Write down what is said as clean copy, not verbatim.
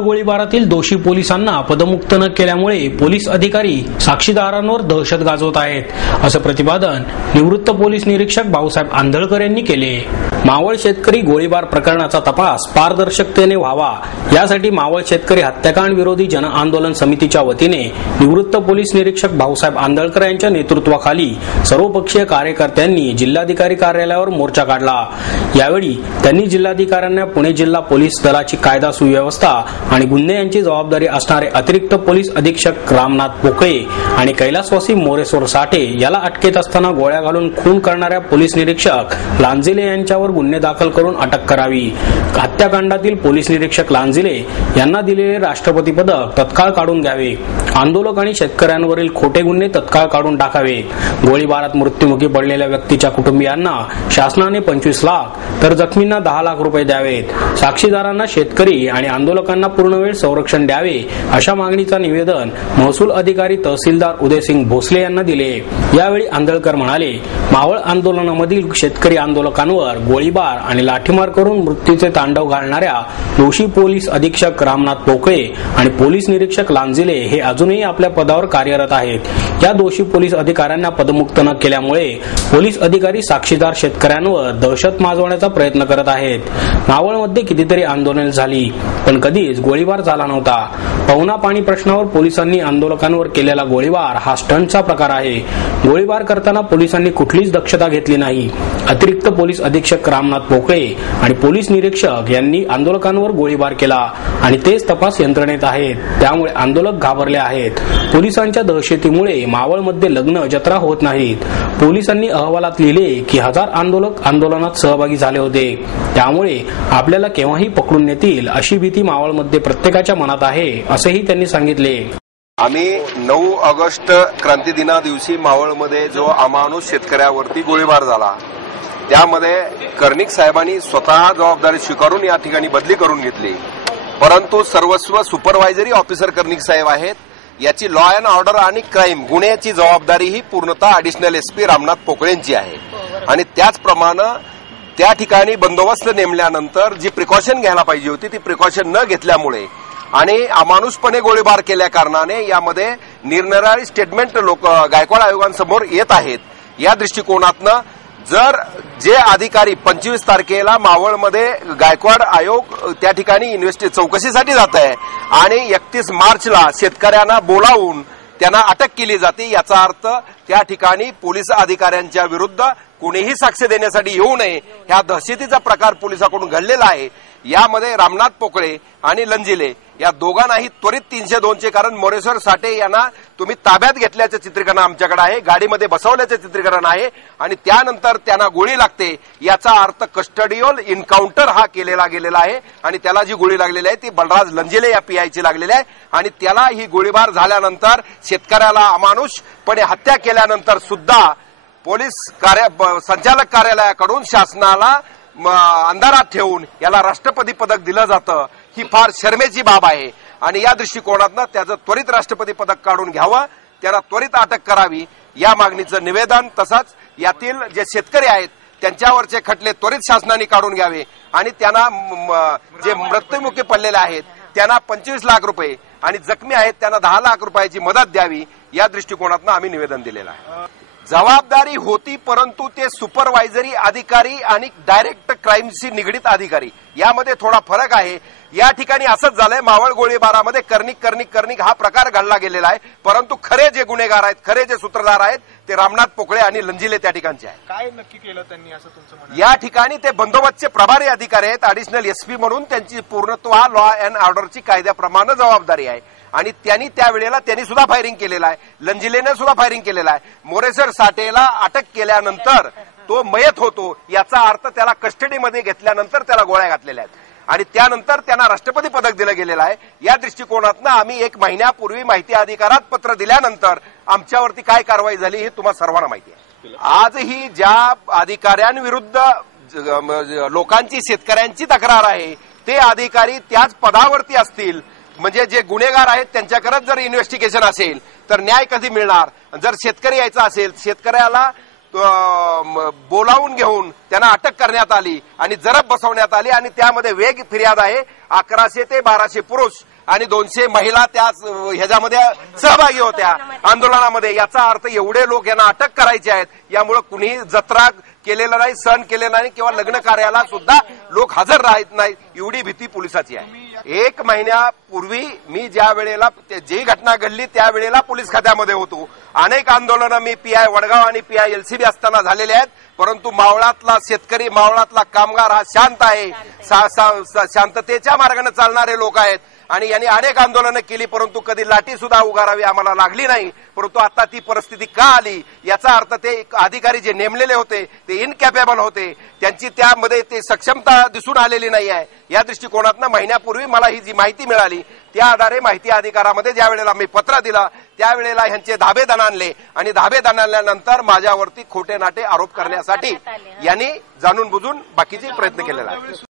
गोळीबारातील दोषी पोलिसांना पदमुक्त न केल्यामुळे पोलीस अधिकारी साक्षीदारांवर दहशत गाजवत आहेत, असं प्रतिपादन निवृत्त पोलीस निरीक्षक भाऊसाहेब आंधळकर यांनी केले। मावळ शेतकरी गोळीबार प्रकरणाचा तपास पारदर्शकतेने व्हावा यासाठी मावळ शेतकरी हत्याकांड विरोधी जन आंदोलन समितीच्या वतीने निवृत्त पोलीस निरीक्षक भाऊसाहेब आंधळकर यांच्या नेतृत्वाखाली सर्वपक्षीय कार्यकर्त्यांनी जिल्हाधिकारी कार्यालयावर मोर्चा काढला। यावेळी त्यांनी जिल्हाधिकाऱ्यांना पुणे जिल्हा पोलीस दलाची कायदा सुव्यवस्था आणि गुन्हे यांची जबाबदारी असणारे अतिरिक्त पोलीस अधीक्षक रामनाथ पोकळे आणि कैलासवासी मोरेश्वर साठे याला अटकेत असताना गोळ्या घालून खून करणाऱ्या पोलीस निरीक्षक लांजिले यांच्यावर गुन्हे दाखल करून अटक करावी। हत्याकांडातील पोलीस निरीक्षक लांजिले यांना दिलेले राष्ट्रपती पदक तत्काळ काढून घ्यावे। आंदोलक आणि शेतकऱ्यांवरील खोटे गुन्हे तत्काळ काढून टाकावे। गोळीबारात मृत्युमुखी पडलेल्या व्यक्तीच्या कुटुंबियांना शासनाने 25 लाख तर जखमींना 10 लाख रुपये द्यावेत। साक्षीदारांना शेतकरी आणि आंदोलकांना पूर्णवेळ संरक्षण द्यावे अशा मागणीचा निवेदन महसूल अधिकारी तहसीलदार उदयसिंग भोसले यांना दिले। यावेळी आंधळकर म्हणाले, मावळ आंदोलनामधील शेतकरी आंदोलकांवर गोळीबार आणि लाठीमार करून मृत्यूचे तांडव घालणाऱ्या दोषी पोलीस अधीक्षक रामनाथ पोकळे आणि पोलीस निरीक्षक लांजिले हे अजूनही आपल्या पदावर कार्यरत आहेत। या दोषी पोलीस अधिकाऱ्यांना पदमुक्त न केल्यामुळे पोलीस अधिकारी साक्षीदार शेतकऱ्यांवर दहशत माजवण्याचा प्रयत्न करत आहेत। मावळमध्ये कितीतरी आंदोलने झाली पण कधीच गोळीबार झाला नव्हता। पवना पाणी प्रश्नावर पोलिसांनी आंदोलकांवर केलेला गोळीबार हा स्टंटचा प्रकार आहे। गोळीबार करताना पोलिसांनी कुठलीच दक्षता घेतली नाही। अतिरिक्त पोलीस अधीक्षक रामनाथ पोकळे आणि पोलीस निरीक्षक यांनी आंदोलकांवर गोळीबार केला आणि तेच तपास यंत्रणेत आहेत, त्यामुळे आंदोलक घाबरले आहेत। पोलिसांच्या दहशतीमुळे मावळमध्ये लग्न जत्रा होत नाहीत। पोलिसांनी अहवालात लिहिले की 1000 आंदोलक आंदोलनात सहभागी झाले होते, त्यामुळे आपल्याला केव्हाही पकडून नेतील अशी भीती मावळमध्ये प्रत्येकाच्या मनात आहे, असेही त्यांनी सांगितले। आम्ही 9 ऑगस्ट क्रांती दिना दिवशी मावळमध्ये जो अमानुष शेतकऱ्यावरती गोळीबार झाला त्यामध्ये कर्णिक साहेबांनी स्वतः जबाबदारी स्वीकारून या ठिकाणी बदली करून घेतली, परंतु सर्वस्व सुपरवायझरी ऑफिसर कर्णिक साहेब आहेत। याची लॉ अँड ऑर्डर आणि क्राईम गुन्ह्याची जबाबदारी ही पूर्णतः ॲडिशनल एसपी रामनाथ पोकळे यांची आहे आणि त्याचप्रमाणे त्या ठिकाणी बंदोबस्त नेमल्यानंतर जी प्रिकॉशन घ्यायला पाहिजे होती ती प्रिकॉशन न घेतल्यामुळे आणि अमानुषपणे गोळीबार केल्या कारणाने यामध्ये निरनिराळी स्टेटमेंट गायकवाड आयोगांसमोर येत आहेत। या दृष्टिकोनातनं जर जे अधिकारी 25 तारखेला मावळमध्ये गायकवाड आयोग त्या ठिकाणी चौकशीसाठी जात आहे आणि 31 मार्चला शेतकऱ्यांना बोलावून त्यांना अटक केली जाते, याचा अर्थ त्या ठिकाणी पोलीस अधिकाऱ्यांच्या विरुद्ध कोणीही साक्ष देण्यासाठी येऊ नये ह्या दहशतीचा प्रकार पोलिसांकडून घडलेला आहे। यामध्ये रामनाथ पोकळे आणि लंजिले या दोघांनाही त्वरित 302चे कारण मोरेश्वर साठे यांना तुम्ही ताब्यात घेतल्याचं चित्रीकरण आमच्याकडे आहे, गाडीमध्ये बसवल्याचं चित्रीकरण आहे आणि त्यानंतर त्यांना गोळी लागते, याचा अर्थ कस्टडियल इन्काउंटर हा केलेला गेलेला आहे आणि त्याला जी गोळी लागलेली आहे ती बलराज लंजिले या पीआयची लागलेली आहे आणि त्याला ही गोळीबार झाल्यानंतर शेतकऱ्याला अमानुषपणे हत्या केल्यानंतर सुद्धा पोलीस संचालक कार्यालयाकडून शासनाला अंधारात ठेवून याला राष्ट्रपती पदक दिलं जातं, ही फार शर्मेची बाब आहे आणि या दृष्टिकोनातनं त्याचं त्वरित राष्ट्रपती पदक काढून घ्यावं, त्याला त्वरित अटक करावी या मागणीचं निवेदन, तसंच यातील जे शेतकरी आहेत त्यांच्यावरचे खटले त्वरित शासनाने काढून घ्यावे आणि त्यांना जे मृत्युमुखी पडलेले आहेत त्यांना 25 लाख रुपये आणि जखमी आहेत त्यांना 10 लाख रुपयाची मदत द्यावी या दृष्टिकोनातनं आम्ही निवेदन दिलेलं आहे। जबाबदारी होती परंतु ते सुपरवायझरी अधिकारी आणि डायरेक्ट क्राईमशी निगडीत अधिकारी यामध्ये थोडा फरक आहे। या ठिकाणी असंच झालंय, मावळ गोळीबारामध्ये कर्णिक हा प्रकार घडला गेलेला आहे, परंतु खरे जे गुन्हेगार आहेत, खरे जे सूत्रधार आहेत ते रामनाथ पोकळे आणि लंजिले त्या ठिकाणचे आहेत। काय नक्की केलं त्यांनी असं तुमचं म्हणणं? या ठिकाणी ते बंदोबस्तचे प्रभारी अधिकारी आहेत, ॲडिशनल एसपी म्हणून त्यांची पूर्णत्व लॉ अँड ऑर्डरची कायद्याप्रमाणे जबाबदारी आहे आणि त्यांनी त्यावेळेला त्यांनी सुद्धा फायरिंग केलेला आहे, लंजिलेने सुद्धा फायरिंग केलेला आहे। मोरेश्वर साठेला अटक केल्यानंतर तो मयत होतो, याचा अर्थ त्याला कस्टडीमध्ये घेतल्यानंतर त्याला गोळ्या घातलेल्या आहेत आणि त्यानंतर त्यांना राष्ट्रपती पदक दिलं गेलेलं आहे। या दृष्टिकोनातनं आम्ही 1 महिन्यापूर्वी माहिती अधिकारात पत्र दिल्यानंतर आमच्यावरती काय कारवाई झाली हे तुम्हाला सर्वांना माहिती आहे। आजही ज्या अधिकाऱ्यांविरुद्ध लोकांची शेतकऱ्यांची तक्रार आहे ते अधिकारी त्याच पदावरती असतील, म्हणजे जे गुन्हेगार आहेत त्यांच्याकडेच जर इन्व्हेस्टिगेशन असेल तर न्याय कधी मिळणार? जर शेतकरी यायचा असेल, शेतकऱ्याला बोलावून घेऊन त्यांना अटक करण्यात आली आणि जरब बसवण्यात आली आणि त्यामध्ये वेग फिर्याद आहे 1100 ते 1200 पुरुष आणि 200 महिला त्या ह्याच्यामध्ये सहभागी होत्या आंदोलनामध्ये. याचा अर्थ एवढे लोक यांना अटक करायचे आहेत. यामुळे कुणी जत्रा केलेला नाही, सण केलेला नाही किंवा लग्न कार्याला सुद्धा लोक हजर राहत नाहीत, एवढी भीती पोलिसाची आहे. 1 महिन्यापूर्वी मी ज्या वेळेला जी घटना घडली त्यावेळेला पोलीस खात्यामध्ये होतो. अनेक आंदोलनं मी पीआय वडगाव आणि पीआय एलसीबी असताना झालेले आहेत. परंतु मावळातला शेतकरी, मावळातला कामगार हा शांत आहे, शांततेच्या मार्गाने चालणारे लोक आहेत आणि यांनी अनेक आंदोलनं केली, परंतु कधी लाठी सुद्धा उगारावी आम्हाला लागली नाही. परंतु आता ती परिस्थिती का आली याचा अर्थ ते अधिकारी जे नेमलेले होते ते इनकॅपेबल होते, त्यांची त्यामध्ये ते सक्षमता दिसून आलेली नाही आहे. या दृष्टिकोनातनं महिन्यापूर्वी मला ही जी माहिती मिळाली त्या आधारे माहिती अधिकारामध्ये ज्या वेळेला मी पत्र दिलं त्यावेळेला ह्यांचे धाबे दणाणले आणि धाबे दणाणल्यानंतर माझ्यावरती खोटे नाटे आरोप करण्यासाठी यांनी जाणून बुजून बाकीचे प्रयत्न केलेला आहे.